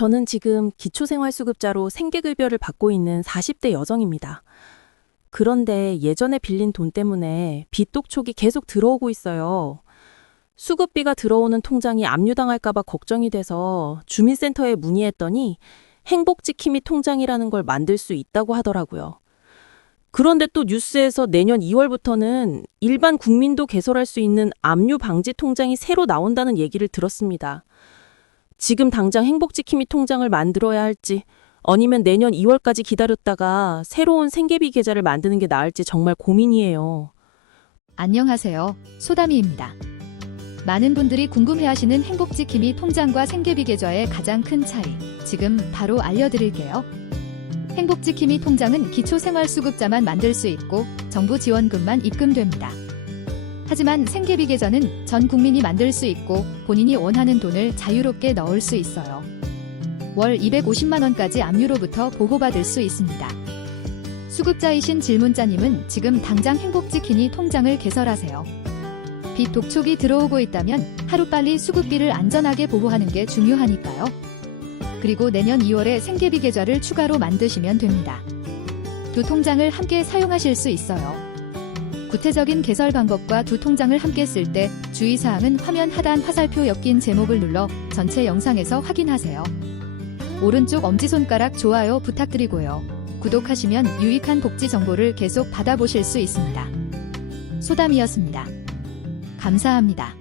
저는 지금 기초생활수급자로 생계급여를 받고 있는 40대 여성입니다. 그런데 예전에 빌린 돈 때문에 빚독촉이 계속 들어오고 있어요. 수급비가 들어오는 통장이 압류당할까봐 걱정이 돼서 주민센터에 문의했더니 행복지킴이 통장이라는 걸 만들 수 있다고 하더라고요. 그런데 또 뉴스에서 내년 2월부터는 일반 국민도 개설할 수 있는 압류 방지 통장이 새로 나온다는 얘기를 들었습니다. 지금 당장 행복지킴이 통장을 만들어야 할지 아니면 내년 2월까지 기다렸다가 새로운 생계비 계좌를 만드는 게 나을지 정말 고민이에요. 안녕하세요. 소다미입니다. 많은 분들이 궁금해하시는 행복지킴이 통장과 생계비 계좌의 가장 큰 차이, 지금 바로 알려드릴게요. 행복지킴이 통장은 기초생활수급자만 만들 수 있고 정부 지원금만 입금됩니다. 하지만 생계비 계좌는 전 국민이 만들 수 있고 본인이 원하는 돈을 자유롭게 넣을 수 있어요. 월 250만 원까지 압류로부터 보호받을 수 있습니다. 수급자이신 질문자님은 지금 당장 행복지킴이 통장을 개설하세요. 빚 독촉이 들어오고 있다면 하루빨리 수급비를 안전하게 보호하는 게 중요하니까요. 그리고 내년 2월에 생계비 계좌를 추가로 만드시면 됩니다. 두 통장을 함께 사용하실 수 있어요. 구체적인 개설 방법과 두 통장을 함께 쓸 때 주의사항은 화면 하단 화살표 엮인 제목을 눌러 전체 영상에서 확인하세요. 오른쪽 엄지손가락 좋아요 부탁드리고요. 구독하시면 유익한 복지 정보를 계속 받아보실 수 있습니다. 소담이었습니다. 감사합니다.